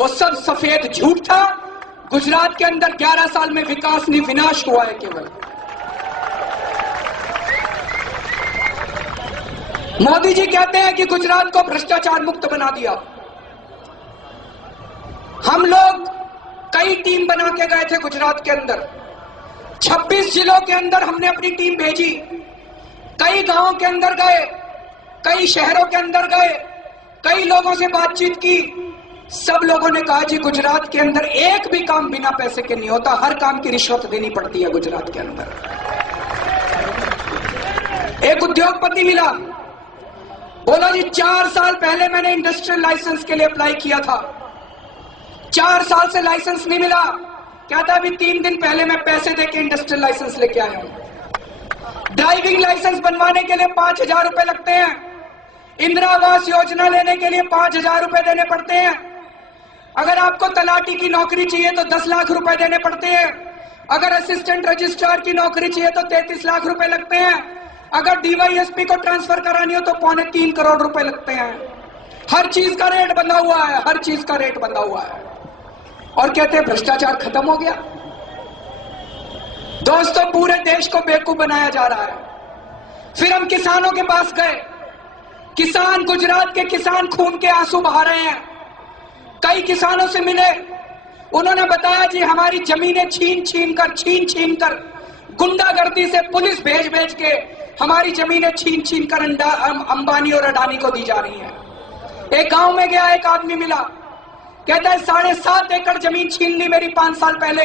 वो सब सफेद झूठ था। गुजरात के अंदर 11 साल में विकास नहीं, विनाश हुआ है केवल। मोदी जी कहते हैं कि गुजरात को भ्रष्टाचार मुक्त बना दिया। हम लोग कई टीम बना के गए थे गुजरात के अंदर, 26 जिलों के अंदर हमने अपनी टीम भेजी, कई गांवों के अंदर गए, कई शहरों के अंदर गए, कई लोगों से बातचीत की। सब लोगों ने कहा जी गुजरात के अंदर एक भी काम बिना पैसे के नहीं होता, हर काम की रिश्वत देनी पड़ती है गुजरात के अंदर। एक उद्योगपति मिला, बोला जी 4 साल पहले मैंने इंडस्ट्रियल लाइसेंस के लिए अप्लाई किया था, 4 साल से लाइसेंस नहीं मिला। कहता अभी 3 दिन पहले मैं पैसे देके इंडस्ट्रियल लाइसेंस लेके आया हूं। ड्राइविंग लाइसेंस बनवाने के लिए 5,000 रुपए लगते हैं, इंदिरा आवास योजना लेने के लिए 5,000 रुपए देने पड़ते हैं, अगर आपको तलाटी की नौकरी चाहिए तो 10 लाख रुपए देने पड़ते हैं, अगर असिस्टेंट रजिस्ट्रार की नौकरी चाहिए तो 33 लाख रुपए लगते हैं, अगर डीवाईएसपी को ट्रांसफर करानी हो तो 2.25 करोड़ रुपए लगते हैं। हर चीज का रेट बंधा हुआ है, हर चीज का रेट बंधा हुआ है। और कहते हैं भ्रष्टाचार खत्म हो गया। दोस्तों पूरे देश को बेवकूफ बनाया जा रहा है। फिर हम किसानों के पास गए, किसान, गुजरात के किसान खून के आंसू बहा रहे हैं। कई किसानों से मिले, उन्होंने बताया जी हमारी जमीनें छीन छीन कर गुंडागर्दी से पुलिस भेज भेज के हमारी जमीनें छीन छीन कर अंबानी और अडानी को दी जा रही हैं। एक गांव में गया, एक आदमी मिला, कहता है 7.5 एकड़ जमीन छीन ली मेरी 5 साल पहले,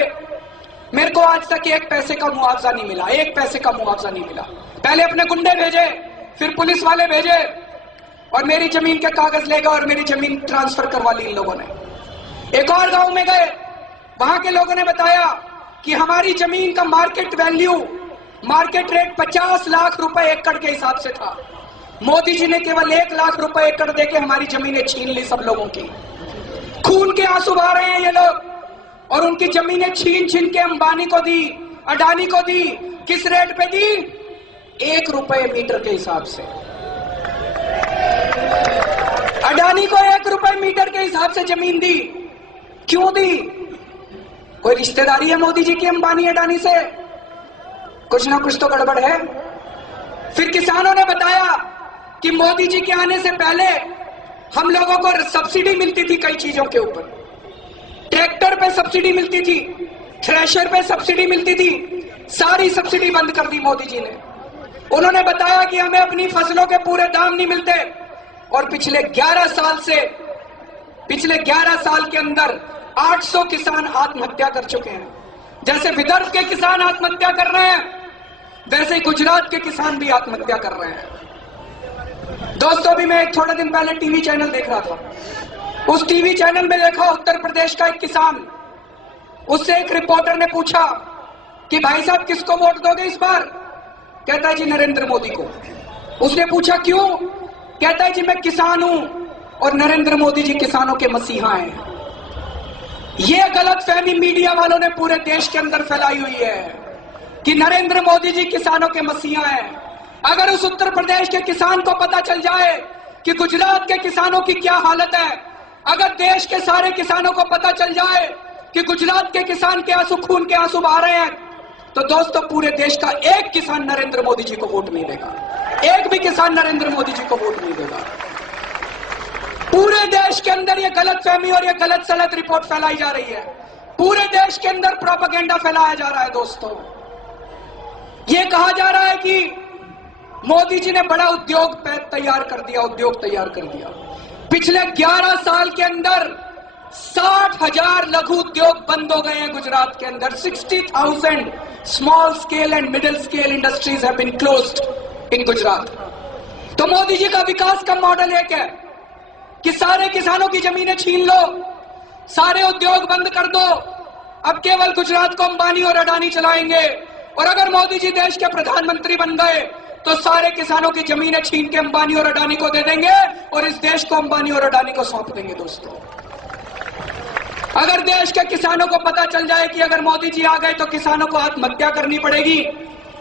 मेरे को आज तक 1 पैसे का मुआवजा नहीं मिला, 1 पैसे का मुआवजा नहीं मिला। पहले अपने गुंडे भेजे, फिर पुलिस वाले भेजे और मेरी जमीन के कागज लेगा और मेरी जमीन ट्रांसफर करवा ली इन लोगों ने। एक और गांव में गए, वहां के लोगों ने बताया कि हमारी जमीन का market value, market rate 50 lakh रुपए एकड़ के हिसाब से था। मोदी जी ने केवल 1 लाख रुपए एकड़ देके हमारी जमीनें छीन ली सब लोगों की। खून के आंसू बहा रहे हैं ये लोग, और उनकी जमीनें छीन छीन के अंबानी को दी, अडानी को दी। किस रेट पे दी? 1 रुपए मीटर के हिसाब से। अडानी को 1 रुपए मीटर के हिसाब से जमीन दी। क्यों दी? कोई रिश्तेदारी है मोदी जी की अंबानी अडानी से? कुछ ना कुछ तो गड़बड़ है। फिर किसानों ने बताया कि मोदी जी के आने से पहले हम लोगों को सब्सिडी मिलती थी कई चीजों के ऊपर, ट्रैक्टर पे सब्सिडी मिलती थी, थ्रेशर पे सब्सिडी मिलती थी, सारी सब्सिडी बंद कर दी मोदी जी ने। उन्होंने बताया कि हमें अपनी फसलों के पूरे दाम नहीं मिलते, और पिछले 11 साल के अंदर 800 किसान आत्महत्या कर चुके हैं। जैसे विदर्भ के किसान आत्महत्या कर रहे हैं, वैसे ही गुजरात के किसान भी आत्महत्या कर रहे हैं। दोस्तों अभी मैं थोड़े दिन पहले टीवी चैनल देख रहा था, उस टीवी चैनल में देखा उत्तर प्रदेश का एक किसान, उससे एक रिपोर्टर ने पूछा कि भाई साहब किसको वोट दोगे इस बार? कहता है जी नरेंद्र मोदी को। उसने पूछा क्यों? कहता है जी मैं किसान हूं और नरेंद्र मोदी जी किसानों के मसीहा हैं। यह गलतफहमी मीडिया वालों ने पूरे देश के अंदर फैलाई हुई है कि नरेंद्र मोदी जी किसानों के मसीहा हैं। अगर उस उत्तर प्रदेश के किसान को पता चल जाए कि गुजरात के किसानों की क्या हालत है, अगर देश के सारे किसानों को पता चल जाए कि गुजरात के किसान के आंसू, खून के आंसू बहा रहे हैं, तो दोस्तों पूरे देश का एक किसान नरेंद्र मोदी जी को वोट नहीं देगा, एक भी किसान नरेंद्र मोदी जी को वोट नहीं देगा। पूरे देश के अंदर ये गलतफहमी और ये गलत सलत रिपोर्ट फैलाई जा रही है, पूरे देश के अंदर प्रोपेगेंडा फैलाया जा रहा है। दोस्तों ये कहा जा रहा है कि मोदी जी ने बड़ा उद्योग तैयार कर दिया, पिछले 11 साल के अंदर 60,000 लघु उद्योग बंद हो गए हैं गुजरात के अंदर। 60,000 small scale and middle scale industries have been closed in Gujarat. तो मोदी जी का विकास का मॉडल एक है कि सारे किसानों की जमीनें छीन लो, सारे उद्योग बंद कर दो, अब केवल गुजरात को अंबानी और अडानी चलाएंगे, और अगर मोदी जी देश के प्रधानमंत्री बन गए तो सारे किसानों की जमीनें छीन के अंबानी और अडानी को दे देंगे और इस देश को अंबानी और अडानी को सौंप देंगे। दोस्तों अगर देश के किसानों को पता चल जाए कि अगर मोदी जी आ गए तो किसानों को आत्महत्या करनी पड़ेगी,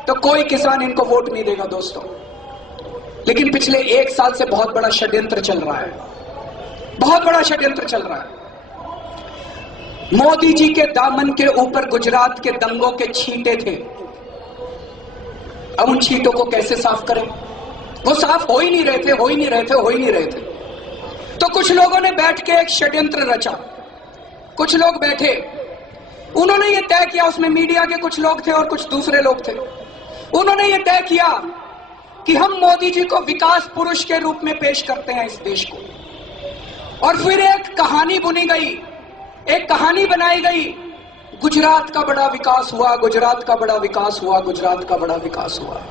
तो कोई किसान इनको वोट नहीं देगा। दोस्तों लेकिन पिछले 1 साल से बहुत बड़ा षड्यंत्र चल रहा है, बहुत बड़ा षड्यंत्र चल रहा है। मोदी जी के दामन के ऊपर गुजरात के दंगों के छींटे थे। अब उन छींटों को कैसे साफ करें? वो साफ हो ही नहीं रहे थे। तो कुछ लोगों ने बैठ के एक षड्यंत्र रचा। कुछ लोग बैठे, उन्होंने ये तय किया, उसमें मीडिया के कुछ लोग थे और कुछ दूसरे लोग थे। उन्होंने ये तय किया कि हम मोदी जी को विकास पुरुष के रूप में पेश करते हैं इस देश को। और फिर एक कहानी बुनी गई, एक कहानी बनाई गई, गुजरात का बड़ा विकास हुआ, गुजरात का बड़ा विकास हुआ, गुजरात का बड़ा विकास हुआ।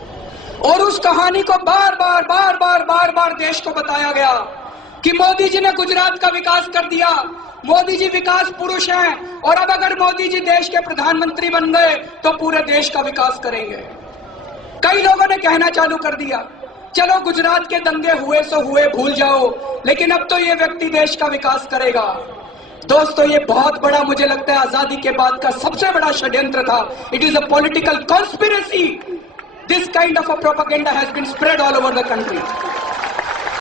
और उस कहानी को बार बार देश को बताया गया कि मोदी जी ने गुजरात का विकास कर दिया, मोदी जी विकास पुरुष हैं, और अब अगर मोदी जी देश के प्रधानमंत्री बन गए तो पूरे देश का विकास करेंगे। कई लोगों ने कहना चालू कर दिया, चलो गुजरात के दंगे हुए सो हुए, भूल जाओ, लेकिन अब तो ये व्यक्ति देश का विकास करेगा। दोस्तों, ये बहुत बड़ा, मुझे लगता है आजादी के बाद का सबसे बड़ा षड्यंत्र था। It is a political conspiracy. This kind of a propaganda has been spread all over the country.